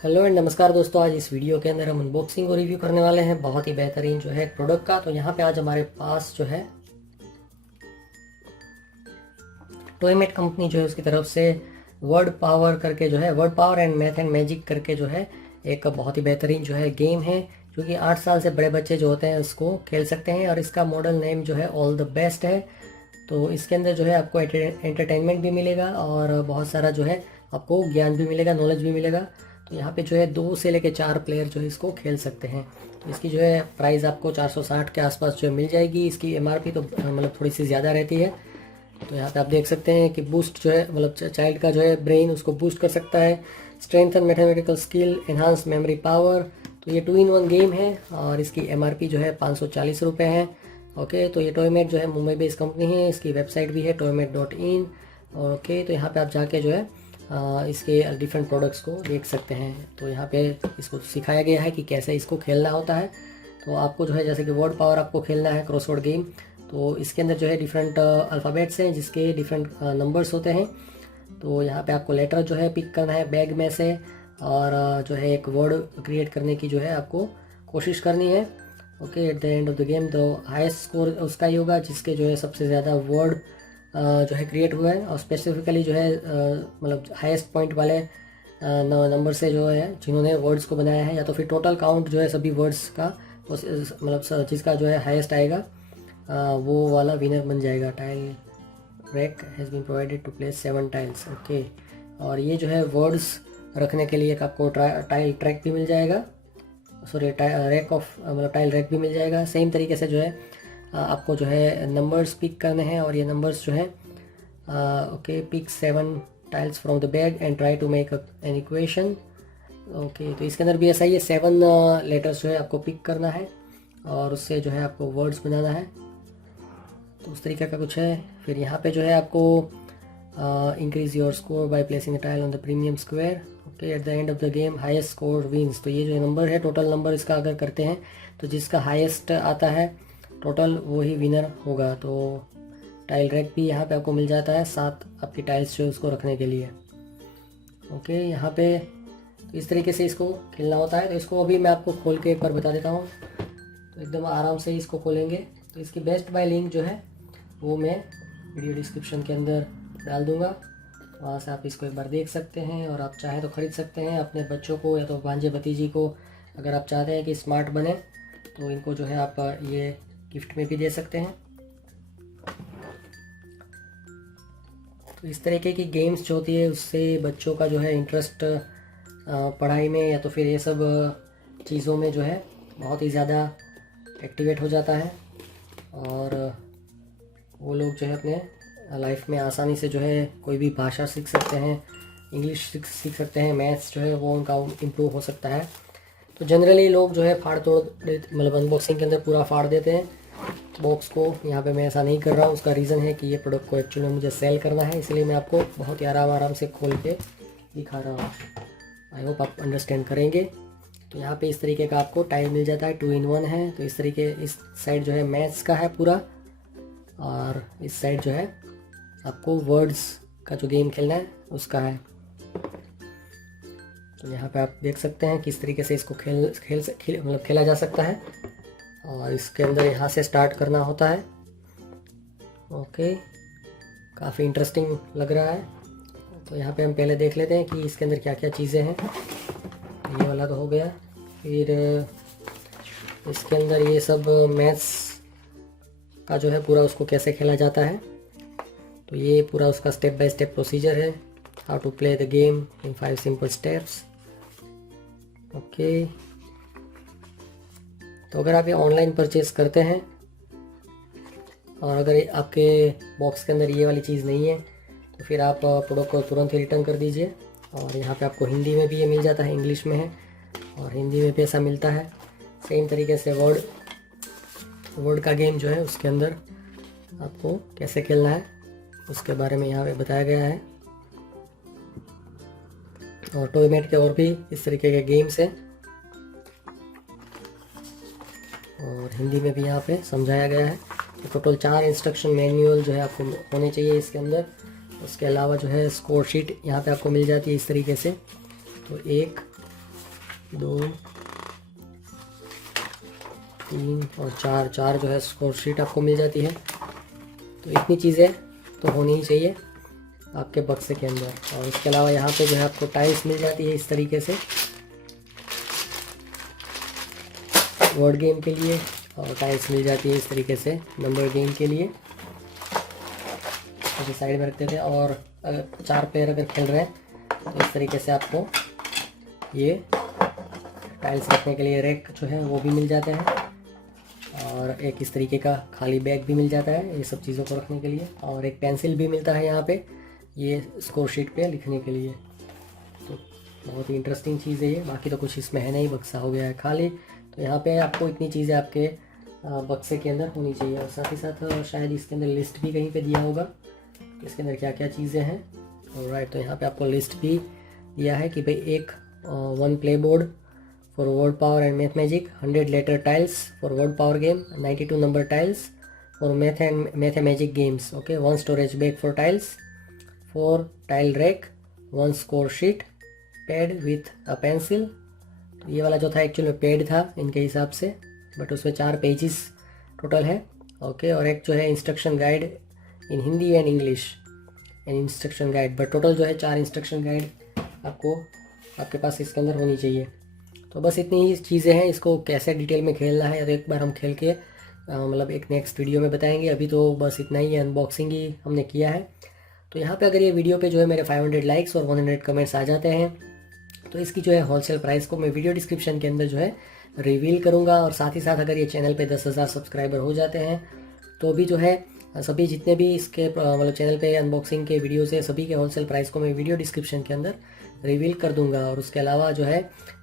Hello and नमस्कार दोस्तों। आज इस वीडियो के अंदर हम अनबॉक्सिंग और रिव्यू करने वाले हैं बहुत ही बेहतरीन जो है प्रोडक्ट का। तो यहाँ पे आज हमारे पास जो है टॉयमेट कंपनी जो है उसकी तरफ से वर्ड पावर करके जो है word power and math and magic करके जो है एक बहुत ही बेहतरीन जो है गेम है, जो कि 8 साल से बड़े बच्चे जो होते हैं उसको खेल सकते हैं। और इसका मॉडल नेम जो है ऑल द बेस्ट है। तो इसके अंदर जो है आपको एंटरटेनमेंट भी मिलेगा और बहुत सारा जो है आपको ज्ञान भी मिलेगा, नॉलेज भी मिलेगा। तो यहाँ पे जो है 2 से लेकर 4 प्लेयर जो है इसको खेल सकते हैं। तो इसकी जो है प्राइस आपको 460 के आसपास जो है मिल जाएगी। इसकी एमआरपी तो मतलब थोड़ी सी ज़्यादा रहती है। तो यहाँ पे आप देख सकते हैं कि बूस्ट जो है मतलब चाइल्ड का जो है ब्रेन उसको बूस्ट कर सकता है, strengthen mathematical skill, enhance memory power. तो ये 2-in-1 गेम है और इसकी एमआरपी जो है 540 रुपये है। ओके, तो ये टॉयमेट जो है मुंबई बेस्ड कंपनी है। इसकी वेबसाइट भी है toymet.in। ओके, तो यहाँ पे आप जाके जो है इसके डिफरेंट प्रोडक्ट्स को देख सकते हैं। तो यहाँ पे इसको सिखाया गया है कि कैसे इसको खेलना होता है। तो आपको जो है जैसे कि वर्ड पावर आपको खेलना है क्रॉसवर्ड गेम, तो इसके अंदर जो है डिफरेंट अल्फ़ाबेट्स हैं जिसके डिफरेंट नंबर्स होते हैं। तो यहाँ पे आपको लेटर जो है पिक करना है बैग में से और जो है एक वर्ड क्रिएट करने की जो है आपको कोशिश करनी है। Okay, at the end of the game the highest score उसका ही होगा जिसके जो है सबसे ज़्यादा वर्ड जो है क्रिएट हुआ है। और स्पेसिफिकली जो है मतलब हाईएस्ट पॉइंट वाले नंबर से जो है जिन्होंने वर्ड्स को बनाया है, या तो फिर टोटल काउंट जो है सभी वर्ड्स का मतलब जिसका जो है हाईएस्ट आएगा वो वाला विनर बन जाएगा। Tile rack has been provided to place 7 tiles. Okay, और ये जो है वर्ड्स रखने के लिए एक आपको टाइल ट्रैक भी मिल जाएगा, सॉरी रैक ऑफ मतलब टाइल रैक भी मिल जाएगा। सेम तरीके से जो है आपको जो है नंबर्स पिक करने हैं और ये नंबर्स जो है okay, pick 7 tiles from the bag and try to make an equation. Okay, तो इसके अंदर भी ऐसा ही है, 7 लेटर्स जो है आपको पिक करना है और उससे जो है आपको वर्ड्स बनाना है। तो उस तरीके का कुछ है। फिर यहाँ पे जो है आपको increase your score by placing a tile on the premium square. Okay, at the end of the game highest score wins. तो ये जो नंबर है टोटल नंबर इसका अगर करते हैं तो जिसका हाईएस्ट आता है टोटल वो ही विनर होगा। तो टाइल रैक भी यहाँ पे आपको मिल जाता है, 7 आपकी टाइल्स जो है उसको रखने के लिए। ओके, यहाँ पे तो इस तरीके से इसको खेलना होता है। तो इसको अभी मैं आपको खोल के एक बार बता देता हूँ। तो एकदम आराम से इसको खोलेंगे। तो इसकी बेस्ट बाय लिंक जो है वो मैं वीडियो डिस्क्रिप्शन के अंदर डाल दूँगा, वहाँ से आप इसको एक बार देख सकते हैं और आप चाहें तो ख़रीद सकते हैं अपने बच्चों को या तो भांजे भतीजी को। अगर आप चाहते हैं कि स्मार्ट बने तो इनको जो है आप ये गिफ्ट में भी दे सकते हैं। तो इस तरीके की गेम्स जो होती है उससे बच्चों का जो है इंटरेस्ट पढ़ाई में या तो फिर ये सब चीज़ों में जो है बहुत ही ज़्यादा एक्टिवेट हो जाता है और वो लोग जो है अपने लाइफ में आसानी से जो है कोई भी भाषा सीख सकते हैं, इंग्लिश सीख सकते हैं, मैथ्स जो है वो उनका इम्प्रूव हो सकता है। तो जनरली लोग जो है फाड़ तोड़ मतलब अनबॉक्सिंग के अंदर पूरा फाड़ देते हैं बॉक्स को। यहाँ पे मैं ऐसा नहीं कर रहा हूँ। उसका रीज़न है कि ये प्रोडक्ट को एक्चुअली मुझे सेल करना है, इसलिए मैं आपको बहुत ही आराम से खोल के दिखा रहा हूँ। आई होप आप अंडरस्टैंड करेंगे। तो यहाँ पे इस तरीके का आपको टाइल मिल जाता है, 2-in-1 है। तो इस तरीके इस साइड जो है मैथ्स का है पूरा और इस साइड जो है आपको वर्ड्स का जो गेम खेलना है उसका है। तो यहाँ पे आप देख सकते हैं किस तरीके से इसको मतलब खेला जा सकता है और इसके अंदर यहाँ से स्टार्ट करना होता है। ओके, काफ़ी इंटरेस्टिंग लग रहा है। तो यहाँ पे हम पहले देख लेते हैं कि इसके अंदर क्या क्या चीज़ें हैं। ये वाला तो हो गया। फिर इसके अंदर ये सब मैथ्स का जो है पूरा उसको कैसे खेला जाता है, तो ये पूरा उसका स्टेप बाय स्टेप प्रोसीजर है। How to play the game in 5 simple steps. Okay, तो अगर आप ये ऑनलाइन परचेज़ करते हैं और अगर आपके बॉक्स के अंदर ये वाली चीज़ नहीं है तो फिर आप प्रोडक्ट को तुरंत ही रिटर्न कर दीजिए। और यहाँ पे आपको हिंदी में भी ये मिल जाता है, इंग्लिश में है और हिंदी में भी ऐसा मिलता है। सेम तरीके से वर्ड का गेम जो है उसके अंदर आपको कैसे खेलना है उसके बारे में यहाँ पे बताया गया है। और टॉयमेट के और भी इस तरीके के गेम्स हैं और हिंदी में भी यहाँ पे समझाया गया है। तो टोटल 4 इंस्ट्रक्शन मैनुअल जो है आपको होने चाहिए इसके अंदर। उसके अलावा जो है स्कोर शीट यहाँ पे आपको मिल जाती है इस तरीके से। तो 1, 2, 3 और 4 जो है स्कोर शीट आपको मिल जाती है। तो इतनी चीज़ें तो होनी ही चाहिए आपके बक्से के अंदर। और इसके अलावा यहाँ पे जो है आपको टाइल्स मिल जाती है इस तरीके से वर्ड गेम के लिए, और टाइल्स मिल जाती है इस तरीके से नंबर गेम के लिए। ऐसे साइड में रखते थे, और अगर 4 प्लेयर अगर खेल रहे हैं तो इस तरीके से आपको ये टाइल्स रखने के लिए रैक जो है वो भी मिल जाता है, और एक इस तरीके का खाली बैग भी मिल जाता है ये सब चीज़ों को रखने के लिए, और एक पेंसिल भी मिलता है यहाँ पे ये स्कोर शीट पे लिखने के लिए। तो बहुत ही इंटरेस्टिंग चीज़ है ये। बाकी तो कुछ इसमें है नहीं, बक्सा हो गया है खाली। तो यहाँ पे आपको इतनी चीज़ें आपके बक्से के अंदर होनी चाहिए, और साथ ही साथ शायद इसके अंदर लिस्ट भी कहीं पे दिया होगा तो इसके अंदर क्या क्या चीज़ें हैं। ऑलराइट, तो यहाँ पे आपको लिस्ट भी दिया है कि भाई एक 1 play board for word power and math magic, 100 letter tiles for word power game, 92 number tiles for math and mathmagic games, okay, 1 storage bag for tiles, 4 tile rack, 1 score sheet, pad with a pencil. तो ये वाला जो था actual में pad था इनके हिसाब से, बट उसमें 4 पेजेस टोटल है, ओके। और एक जो है instruction guide in Hindi and English, and instruction guide, but total जो है 4 इंस्ट्रक्शन गाइड आपको आपके पास इसके अंदर होनी चाहिए। तो बस इतनी ही चीज़ें हैं। इसको कैसे डिटेल में खेलना है तो एक बार हम खेल के मतलब एक नेक्स्ट वीडियो में बताएंगे। अभी तो बस इतना ही अनबॉक्सिंग ही हमने किया है। तो यहाँ पे अगर ये वीडियो पे जो है मेरे 500 लाइक्स और 100 कमेंट्स आ जाते हैं तो इसकी जो है होलसेल प्राइस को मैं वीडियो डिस्क्रिप्शन के अंदर जो है रिवील करूँगा। और साथ ही साथ अगर ये चैनल पे 10,000 सब्सक्राइबर हो जाते हैं तो भी जो है सभी जितने भी इसके मतलब चैनल पे अनबॉक्सिंग के वीडियोस है सभी के होलसेल प्राइस को मैं वीडियो डिस्क्रिप्शन के अंदर रिवील कर दूंगा। और उसके अलावा जो है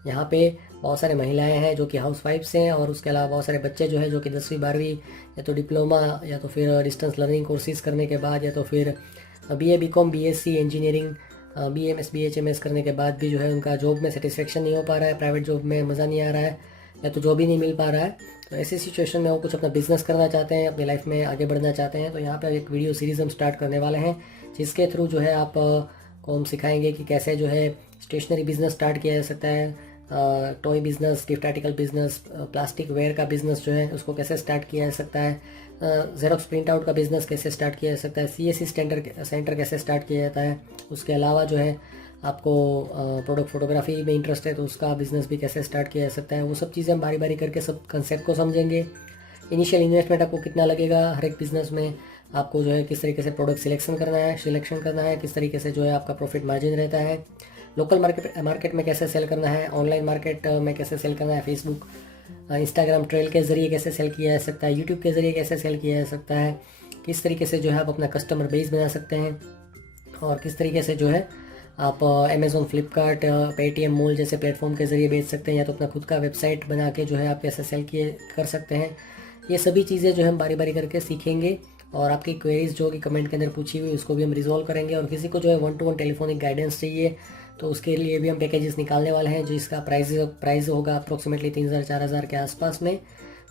यहाँ पे बहुत सारे महिलाएं हैं जो कि हाउस वाइफ्स हैं, और उसके अलावा बहुत सारे बच्चे जो है जो कि 10वीं 12वीं या तो डिप्लोमा या तो फिर डिस्टेंस लर्निंग कोर्सेज करने के बाद या तो फिर BA BCom BSc engineering BMS BHMS करने के बाद भी जो है उनका जॉब में सेटिस्फेक्शन नहीं हो पा रहा है, प्राइवेट जॉब में मज़ा नहीं आ रहा है या तो जॉब ही नहीं मिल पा रहा है। तो ऐसी सिचुएशन में वो कुछ अपना बिजनेस करना चाहते हैं, अपनी लाइफ में आगे बढ़ना चाहते हैं। तो यहाँ पर एक वीडियो सीरीज़ हम स्टार्ट करने वाले हैं जिसके थ्रू जो है आप को हम सिखाएंगे कि कैसे जो है स्टेशनरी बिजनेस स्टार्ट किया जा सकता है, toy business, gift article business, plastic ware का बिजनेस जो है उसको कैसे स्टार्ट किया जा सकता है, जेरोक्स प्रिंट आउट का बिजनेस कैसे स्टार्ट किया जा सकता है, CSC सेंटर कैसे स्टार्ट किया जाता है। उसके अलावा जो है आपको प्रोडक्ट फोटोग्राफी में इंटरेस्ट है तो उसका बिजनेस भी कैसे स्टार्ट किया जा सकता है। वो सब चीज़ें हम बारी बारी करके सब कंसेप्ट को समझेंगे। इनिशियल इन्वेस्टमेंट आपको कितना लगेगा हर एक बिजनेस में, आपको जो है किस तरीके से प्रोडक्ट सिलेक्शन करना है, किस तरीके से जो है आपका प्रॉफिट मार्जिन रहता है, लोकल मार्केट में कैसे सेल करना है, ऑनलाइन मार्केट में कैसे सेल करना है, फेसबुक इंस्टाग्राम ट्रेल के ज़रिए कैसे सेल किया जा सकता है, यूट्यूब के ज़रिए कैसे सेल किया जा सकता है, किस तरीके से जो है आप अपना कस्टमर बेस बना सकते हैं, और किस तरीके से जो है आप अमेज़ॉन, फ्लिपकार्ट, पेटीएम मॉल जैसे प्लेटफॉर्म के ज़रिए बेच सकते हैं, या तो अपना खुद का वेबसाइट बना के जो है आप कैसे सेल कर सकते हैं। ये सभी चीज़ें जो हम बारी बारी करके सीखेंगे। और आपकी क्वेरीज जो कि कमेंट के अंदर पूछी हुई उसको भी हम रिजॉल्व करेंगे। और किसी को जो है 1-to-1 टेलीफोनिक गाइडेंस चाहिए तो उसके लिए भी हम पैकेजेस निकालने वाले हैं जिसका प्राइस होगा अप्रोक्सीमेटली 3,000-4,000 के आसपास में।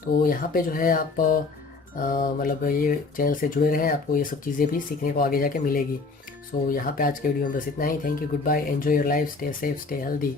तो यहाँ पे जो है आप मतलब ये चैनल से जुड़े रहें, आपको ये सब चीज़ें भी सीखने को आगे जाके मिलेगी। सो यहाँ पे आज के वीडियो में बस इतना ही। Thank you, good bye, enjoy your life, stay safe, stay healthy.